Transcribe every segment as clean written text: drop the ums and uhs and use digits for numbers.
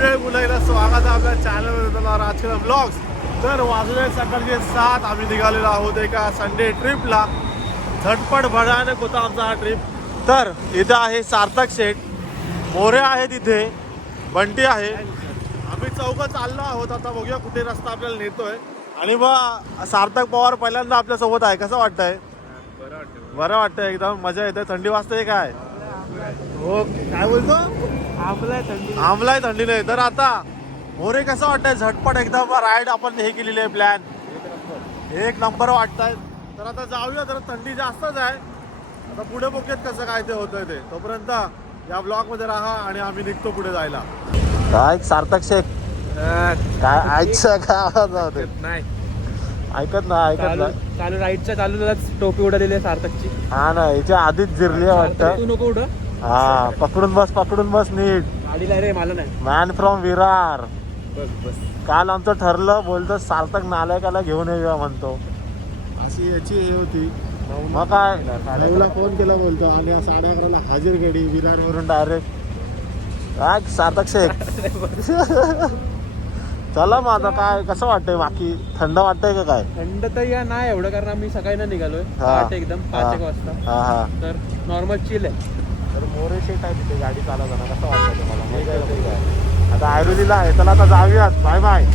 मंडळी, पुन्हा एकदा स्वागत आहे आपल्या चॅनलवर राजकीय ब्लॉग्स. तर वाजले सकाळचे 7. आम्ही निघालेलो आहोत एका संडे ट्रिपला. झटपट भयानक होता आमचा हा ट्रिप. तर इथे आहे सार्थक शेठ, मोरे आहे, तिथे बंटी आहे. आम्ही चौघं चाललो आहोत. आता बघूया कुठे रस्ता आपल्याला नेतोय. आणि मग सार्थक पवार पहिल्यांदा आपल्यासोबत आहे. कसं वाटतंय? बरं वाटतंय, एकदम मजा येते. थंडी वाजते काय? ओके, काय बोलतो? आमलाय थंडी नाही. तर आता मोरे कसं वाटतंय? झटपट एकदम राईड आपण हे केलेली आहे, प्लॅन एक नंबर वाटतंय. तर आता जाऊया. तर थंडी जास्तच आहे. आता पुढे बघूयात कसं काय ते होतंय ते. तोपर्यंत या ब्लॉग मध्ये राहा आणि आम्ही निघतो पुढे जायला. काय सार्थक शेख, काय ऐकतं? काय आवाज नाही ऐकत नाही चालू राईडच्या चालूलाच टोपी उडालेली आहे सार्थकची. हा ना, याच्या आधीच जिरली वाटतं. तू नको उड. हा, पकडून बस नीट. गाडीला रे, मला नाही. Man from Virar. बस काल आमचं ठरलं, बोलतो सार्थक नालायकाला घेऊन येऊया म्हणतो. अशी याची हे होती. मग काय नऊला फोन केला बोलतो आणि 11:30ला हाजीर गेली विरारवरून डायरेक्ट. काय सार्थक शेख चला मग आता काय कसं वाटतंय? बाकी थंड वाटतंय का काय? थंड तर या नाही एवढं, कारण आम्ही सकाळी ना निघालोय. एकदम 5 वाजता. हा तर नॉर्मल चिल आहे. तर मोरे शेट आहे तिथे गाडी चालवताना. कसं वाटतं तुम्हाला? मजा येते काय? आता आयुर्वेदीला आहे. चला आता जाऊयात. Bye bye.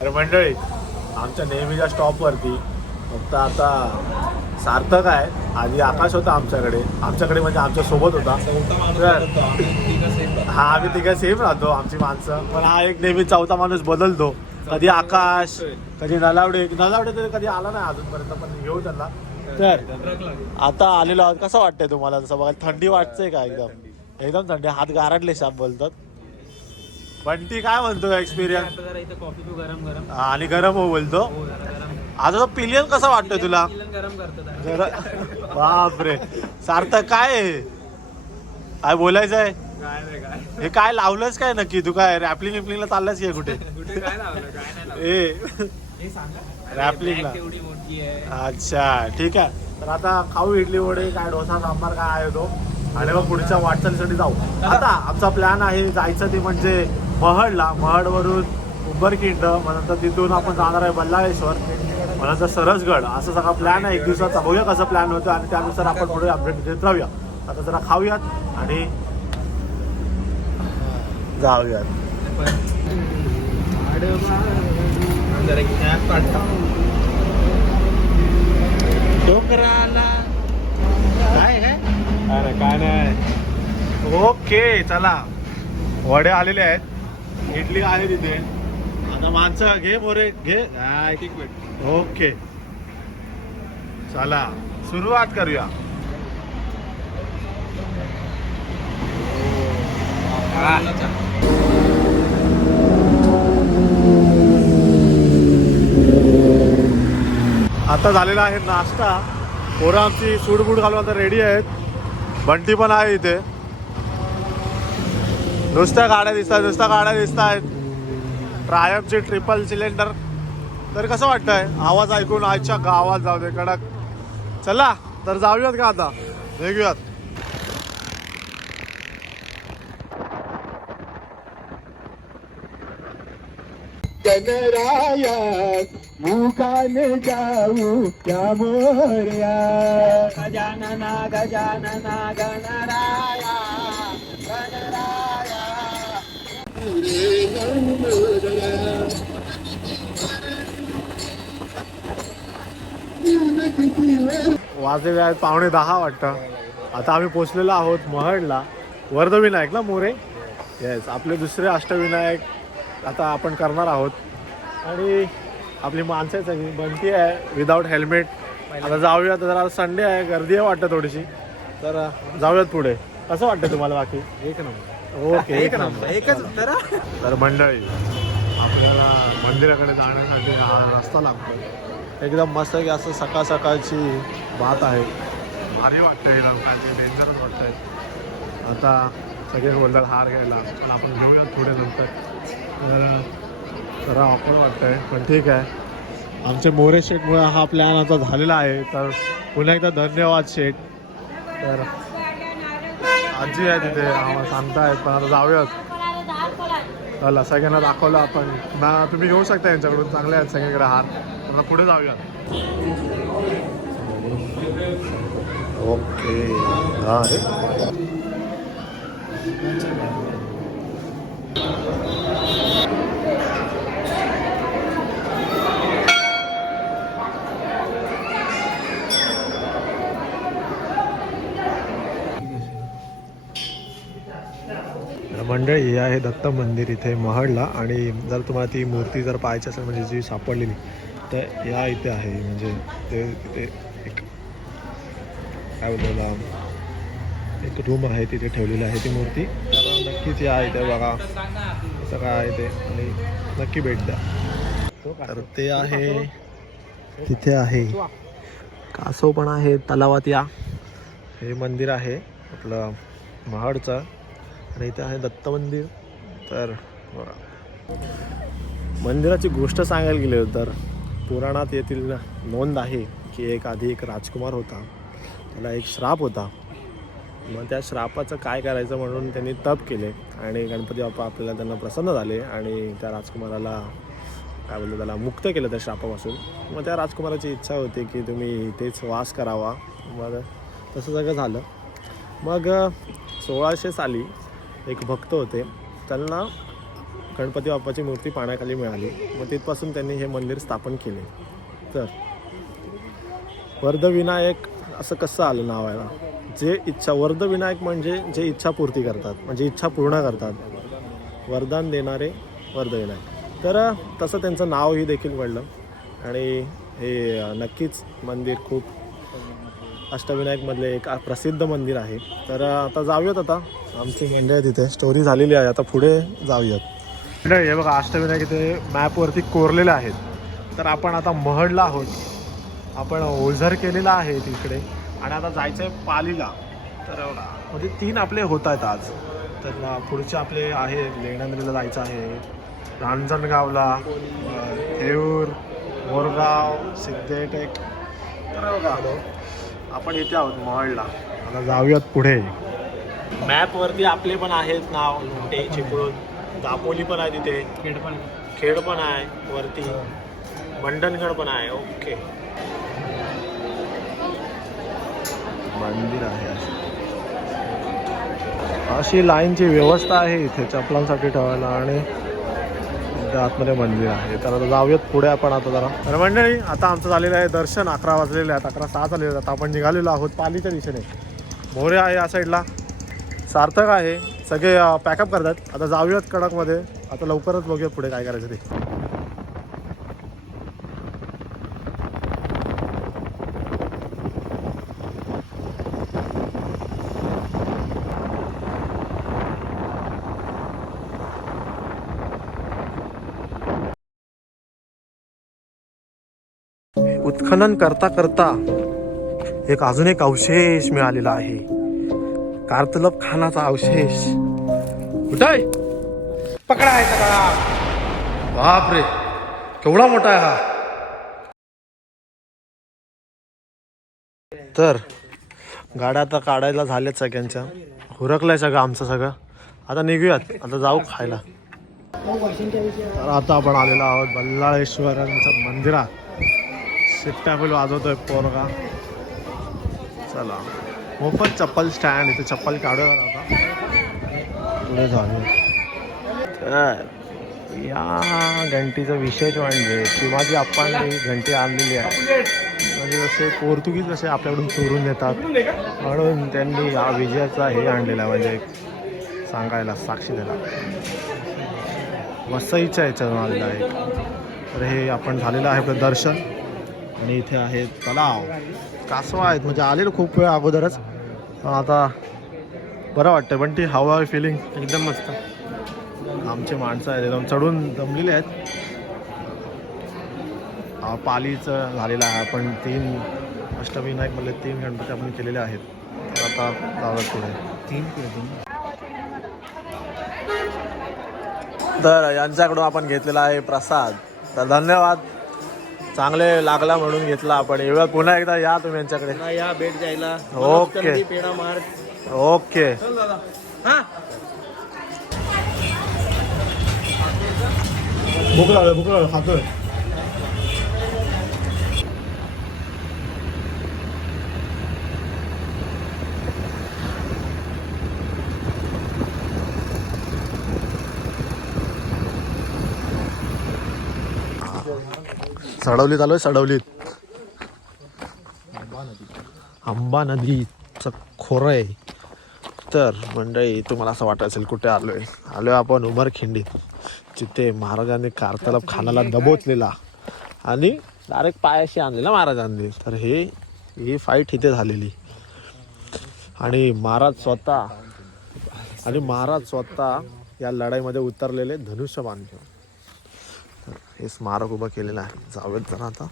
अरे मंडळी, आमच्या नेहमीच्या स्टॉपवरती फक्त आता सार्थक आहे. आधी आकाश होता आमच्याकडे म्हणजे आमच्या सोबत होता. तर हा, आम्ही तिघं सेम राहतो आमची माणसं. पण हा एक नेहमी चौथा माणूस बदलतो. कधी आकाश, कधी नलावडे तर कधी आला नाही अजूनपर्यंत, पण घेऊ त्यांना. तर आता आलेलो आहोत. कसं वाटतंय तुम्हाला? तसं बघायला थंडी वाटतंय का? एकदम थंडी, हात गारडले शाप बोलतात. बंटी काय म्हणतो एक्सपिरियन्स? कॉफी तू गरम गरम आणि गरम हो बोलतो. आता तो पिलियन कसा वाटतोय तुला? गरम करतो. बापरे, सार्थक काय बोलायचं आहे? हे काय लावलंच काय नक्की? तू काय रॅपलिंगला चाललाच की कुठे? रॅपलिंगला. अच्छा, ठीक आहे. तर आता खाऊ इडली वडे, काय डोसा सांबार काय आहे तो, आणि मग पुढच्या वाटचालीसाठी जाऊ. आता आमचा प्लॅन आहे जायचं ते म्हणजे महडवरून उंबरखिंड, मग नंतर तिथून आपण जाणार आहे बल्लाळेश्वर, मग नंतर सरसगड. असं सगळा प्लॅन आहे एक दिवसाचा. बघूया कसं प्लॅन होतं आणि त्यानुसार आपण पुढे अपडेट देत राहूया. आता जरा खाऊयात आणि जाऊयात. डोंगराला काय नाही. ओके, चला. वडे आलेले आहेत, इडली आहे तिथे. आता माणसं घे मोरे घे. ओके, चला सुरुवात करूया. आता झालेला आहे नाश्ता. पोरं आमची सूडबूड घालून आता रेडी आहेत. बंटी पण आहे इथे. नुसत्या गाड्या दिसत आहेत. ट्रायम्फची ट्रिपल सिलेंडर. तर कसं वाटतंय आवाज ऐकून? आजच्या गावात जाऊ दे कडक. चला तर जाऊयात का आता? निघूयात. गणरायात मुखाने जाऊ त्या मोरया. गजानना गजानना गणराया गणराया. वाजलेले आहेत 9:45 वाटतं. आता आम्ही पोचलेलो आहोत महडला. वर्धविनायक ना मोरे? येस, आपले दुसरे अष्टविनायक आता आपण करणार आहोत. आणि आपली माणसं आहे सगळी. बंटी आहे विदाऊट हेल्मेट. आता जाऊयात. जरा संडे आहे, गर्दी आहे वाटतं थोडीशी. तर जाऊयात पुढे. कसं वाटतं तुम्हाला बाकी? एक नंबर. ओके, एक नंबर. एकच उत्तर. तर मंडळी, आपल्याला मंदिराकडे जाण्यासाठी हा रस्ता लागतो. एकदम मस्त की असं सकाळ सकाळची बात आहे. भारी वाटतं एकदम, काय डेंजरच वाटतंय. आता सगळे बोलतात हार घ्यायला, पण आपण घेऊया थोडे नंतर. तर जरा ऑकवर्ड वाटतंय, पण ठीक आहे. आमचे मोरे शेठमुळे हा प्लॅन आता झालेला आहे. तर पुन्हा एकदा धन्यवाद शेठ. तर आजी आहे तिथे आम्हाला सांगतायत, पण आता जाऊयात. चला, सगळ्यांना दाखवलं आपण ना. तुम्ही घेऊ शकता यांच्याकडून, चांगले आहेत सगळीकडे हार. तर पुढे जाऊयात. ओके, हां मंडळी, हे आहे दत्त मंदिर इथे महाडला. आणि जर तुम्हाला ती मूर्ती जर पाहायची असेल, म्हणजे जी सापडलेली, तर या इथे आहे. म्हणजे ते तिथे एक काय बोलतो, एक रूम आहे, तिथे ठेवलेली आहे ती मूर्ती. तर नक्कीच या इथे बघा असं काय आहे ते, आणि नक्की भेट द्या. तर ते आहे तिथे आहे. कासव पण आहे तलावात. या हे मंदिर आहे आपलं महाडचं, आणि इथे आहे दत्त मंदिर. तर बघा, मंदिराची गोष्ट सांगायला गेली तर पुराणात येथील नोंद आहे की आधी एक राजकुमार होता. त्याला एक श्राप होता. मग त्या श्रापाचं काय करायचं म्हणून त्यांनी तप केले, आणि गणपती बाप्पा आपल्याला त्यांना प्रसन्न झाले आणि त्या राजकुमाराला काय बोलतो, त्याला मुक्त केलं त्या श्रापापासून. मग त्या राजकुमाराची इच्छा होती की तुम्ही इथेच वास करावा. मग तसं सगळं झालं. मग 1600 साली एक भक्त होते, त्यांना गणपती बाप्पाची मूर्ती पाण्याखाली मिळाली. मग तिथपासून त्यांनी हे मंदिर स्थापन केले. तर वर्धविनायक असं कसं आलं नावाला? जे इच्छा, वर्धविनायक म्हणजे जे इच्छापूर्ती करतात, म्हणजे इच्छा पूर्ण करतात, वरदान देणारे वर्धविनायक. तर तसं त्यांचं नावही देखील पडलं. आणि हे नक्कीच मंदिर खूप अष्टविनायकमधले एक प्रसिद्ध मंदिर आहे. तर आता जाऊयात. आता आमची मंडळी तिथे स्टोरी झालेली आहे, आता पुढे जाऊयात. मंडळी, हे बघा अष्टविनायक इथे मॅपवरती कोरलेले आहेत. तर आपण आता महडला आहोत. आपण ओझर केलेला आहे तिकडे, आणि आता जायचं आहे पालीला. तर म्हणजे 3 आपले होत आहेत आज. तर पुढचे आपले आहे लेण्याद्रीला जायचं आहे, रांजणगावला, थेऊर, मोरगाव, सिद्धेटेक. तर बघा आपण इथे आहोत महडला. आता जाऊयात पुढे. मॅपवरती आपले पण आहेत नाव, लोटे, चिपळूण, दापोली पण आहे तिथे, खेड पण आहे वरती, मंडणगड पण आहे. ओके, मंदिर आहे. अशी लाईनची व्यवस्था आहे इथे चपलांसाठी ठेवायला, आणि आतमध्ये मंदिर आहे. तर आता जाऊयात पुढे आपण आता जरा. तर मंडळी, आता आमचं झालेलं आहे दर्शन. 11 वाजलेले आहेत, 11:06 झालेले आहेत. आता आपण निघालेलो आहोत पालीच्या दिशेने. मोरे आहे या साईडला, सार्थक आहे, सगळे पॅकअप करतात. आता जाऊयात कडकमध्ये. आता लवकरच बघूयात पुढे काय करायचं ते. उत्खनन करता करता अजून एक अवशेष मिळालेला आहे. कारतलब खानाचा अवशेष. कुठे पकडा आहे सगळा? बाप रे, केवढा मोठा आहे हा. तर गाड्या आता काढायला झाल्यात सगळ्यांच्या, हुरकलाय सगळं आमचं सगळं. आता निघूयात, आता जाऊ खायला. तर आता आपण आलेलो आहोत बल्लाळेश्वरांच्या मंदिरात. शिट्ट्या फुल वाजवतोय पोरगा. चला, मोफत चप्पल स्टँड, इथे चप्पल काढूया आता पुढे जाऊया. तर या घंटीचं विशेष म्हणजे शिवाजी आप्पांनी घंटी आणलेली आहे. म्हणजे जसे पोर्तुगीज जसे आपल्याकडून चोरून येतात, म्हणून त्यांनी या विजयाचा हे आणलेला, म्हणजे सांगायला, साक्षी द्यायला. वसईच्या ह्याच्यातून आलेलं आहे. तर हे आपण झालेलं आहे आपलं दर्शन. आणि इथे आहे तलाव, कासवा आहेत, म्हणजे आलेलं खूप वेळ अगोदरच. आता बरं वाटतं पण ती हवा फिलिंग एकदम मस्त. आमचे माणसं आहेत एकदम चढून जमलेले आहेत. पालीचं झालेलं आहे. आपण 3 अष्टविनायक म्हणजे 3 गणपती आपण केलेले आहेत. तर आता जाऊया पुढे. 3 तर यांच्याकडून आपण घेतलेला आहे प्रसाद. तर धन्यवाद, चांगले लागला म्हणून घेतला आपण. एवढं पुन्हा एकदा या तुम्ही यांच्याकडे. या भेट द्यायला. Okay peda mart. ओके. भूक लागलं खातोय. सडवलीत आलोय. सडवलीत आंबा नदीचं खोरं आहे. तर मंडळी तुम्हाला असं वाटत असेल कुठे आलोय आपण उमरखिंडीत, जिथे महाराजांनी कारतलब खानाला दबोचलेला आणि डायरेक्ट पायाशी आणलेला महाराजांनी. तर ही फाईट इथे झालेली आणि महाराज स्वतः या लढाईमध्ये उतरलेले धनुष्यबाण घेऊन. तर हे स्मारक उभं केलेलं आहे. जाऊयात जरा आता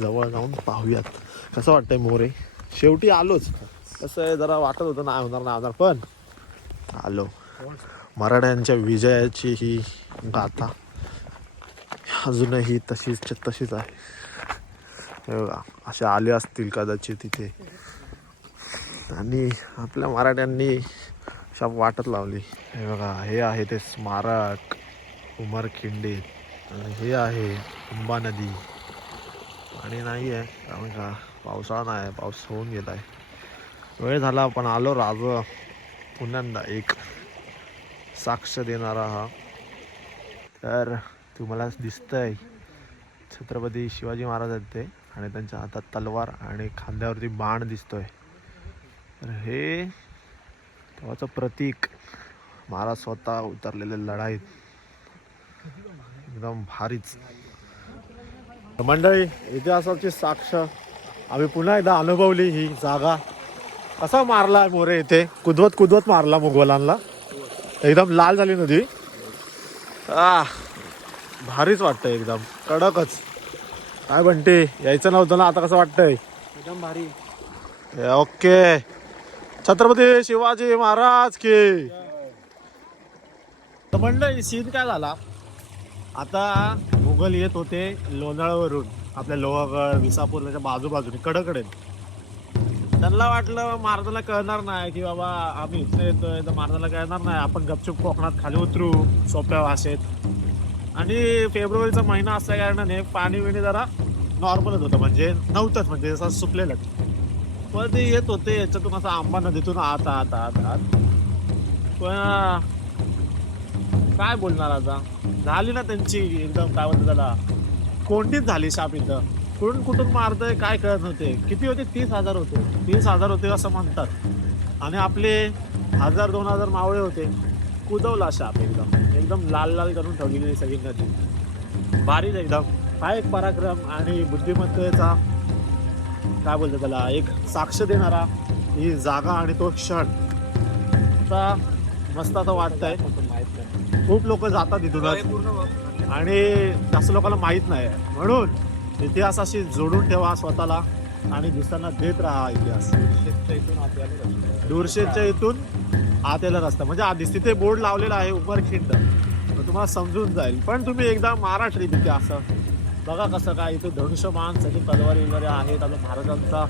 जवळ जाऊन पाहूयात कसं वाटतंय. मोरे शेवटी आलोच. कसं आहे, जरा वाटत होतं नाही होणार पण आलो. मराठ्यांच्या विजयाची ही गाथा अजूनही तशीच आहे. हे बघा, असे आले असतील कदाचित तिथे आणि आपल्या मराठ्यांनी शाप वाटत लावली. हे बघा, हे आहे ते स्मारक उमरखिंडीत आणि हे आहे अंबा नदी. पाणी नाही आहे कारण का पावसाळा नाही आहे, पाऊस होऊन गेला आहे. वेळ झाला पण आलो. पुन्हा एक साक्ष देणारा हा. तर तुम्हाला दिसतंय छत्रपती शिवाजी महाराज आहेत ते, आणि त्यांच्या हातात तलवार आणि खांद्यावरती बाण दिसतोय. तर हे तेव्हाचं प्रतीक, महाराज स्वतः उतरलेले लढाईत. एकदम भारीच. मंडळी, इतिहासाची साक्ष आम्ही पुन्हा एकदा अनुभवली. ही जागा कसा मारला मोरे इथे, कुदवत मारला मुघलांना. एकदम लाल झाली नदी. भारीच वाटतंय, एकदम कडकच. काय म्हणते, यायचं नव्हतं ना, आता कसं वाटतंय? एकदम भारी. ओके. छत्रपती शिवाजी महाराज की. तर मंडळी, सीन काय झाला, आता मुघल येत होते लोणावळवरून, आपल्या लोहगड विसापूरच्या बाजूबाजूने कडेकडे. त्यांना वाटलं महाराजांना कळणार नाही की बाबा आम्ही इथं येतोय, तर महाराजांना कळणार नाही, आपण गपचूप कोकणात खाली उतरू सोप्या भाषेत. आणि फेब्रुवारीचा महिना असल्या कारणाने पाणी बिणी जरा नॉर्मलच होतं, म्हणजे नव्हतंच, म्हणजे जसं सुकलेलंच. पण ते येत होते याच्यातून असं आंबा नदीतून आत. पण काय बोलणार आता, झाली ना त्यांची एकदम काय म्हणतात त्याला, कोणतीच झाली शाप. इथं कुठून मारतंय काय कळत नव्हते. किती होते? 30,000 होते. 30,000 होते असं म्हणतात. आणि आपले 1,000-2,000 मावळे होते. कुदवला शाप एकदम लाल करून ठेवलेली सगळी नदी. भारीच एकदम. हा एक पराक्रम आणि बुद्धिमत्तेचा काय बोलतात त्याला, एक साक्ष देणारा ही जागा आणि तो क्षण. आता मस्त आता वाटतंय. खूप लोक जातात इथूनच आणि जास्त लोकांना माहीत नाही. म्हणून इतिहासाशी जोडून ठेवा स्वतःला आणि दुसऱ्यांना देत राहा इतिहास. दूरशेच्या इथून आत यायला रस्ता, म्हणजे आधीच तिथे बोर्ड लावलेला आहे उमरखिंड, तर तुम्हाला समजून जाईल. पण तुम्ही एकदा मारा ट्रिप इथे. असं बघा कसं काय इथे धनुष्यबाण, सगळी तलवारी वगैरे आहेत. आता महाराजांचा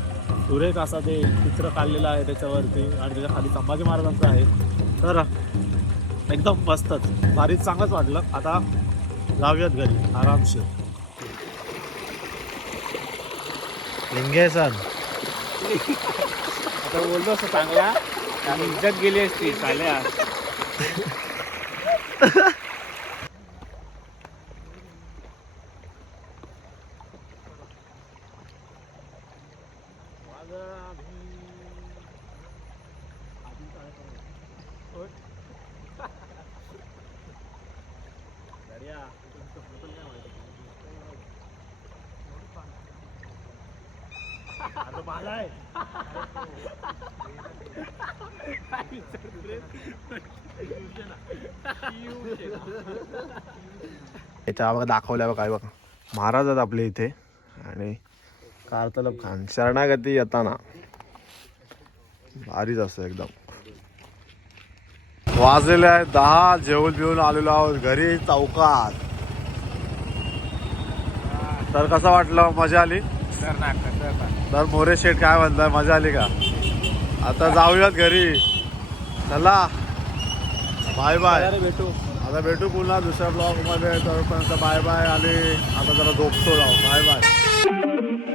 सुरेख असा ते चित्र काढलेलं आहे त्याच्यावरती, आणि त्याच्या खाली संभाजी महाराजांचं आहे. तर एकदम मस्तच, भारीच, चांगलंच वाटलं. आता जाऊयात घरी आरामशीर. लिंगेसन आता बोललो असं चांगला आणि इज्जत गेली असती चाल्या. याच्या बघा दाखवल्या बघा काय बघा महाराज आहेत आपले इथे आणि कारतलब खान शरणागती येताना भारीच असं एकदम. वाजलेले आहे 10. जेवण बिवून आलेलो आहोत घरी चौकात. तर कसं वाटलं? मजा आली? तर मोरे शेठ काय म्हणताय, मजा आली का? आता जाऊयात घरी. चला बाय बाय. भेटू. आता भेटू पुन्हा दुसऱ्या ब्लॉग मध्ये. तोपर्यंत बाय बाय. आले आता जरा झोपतो. जाऊ बाय बाय.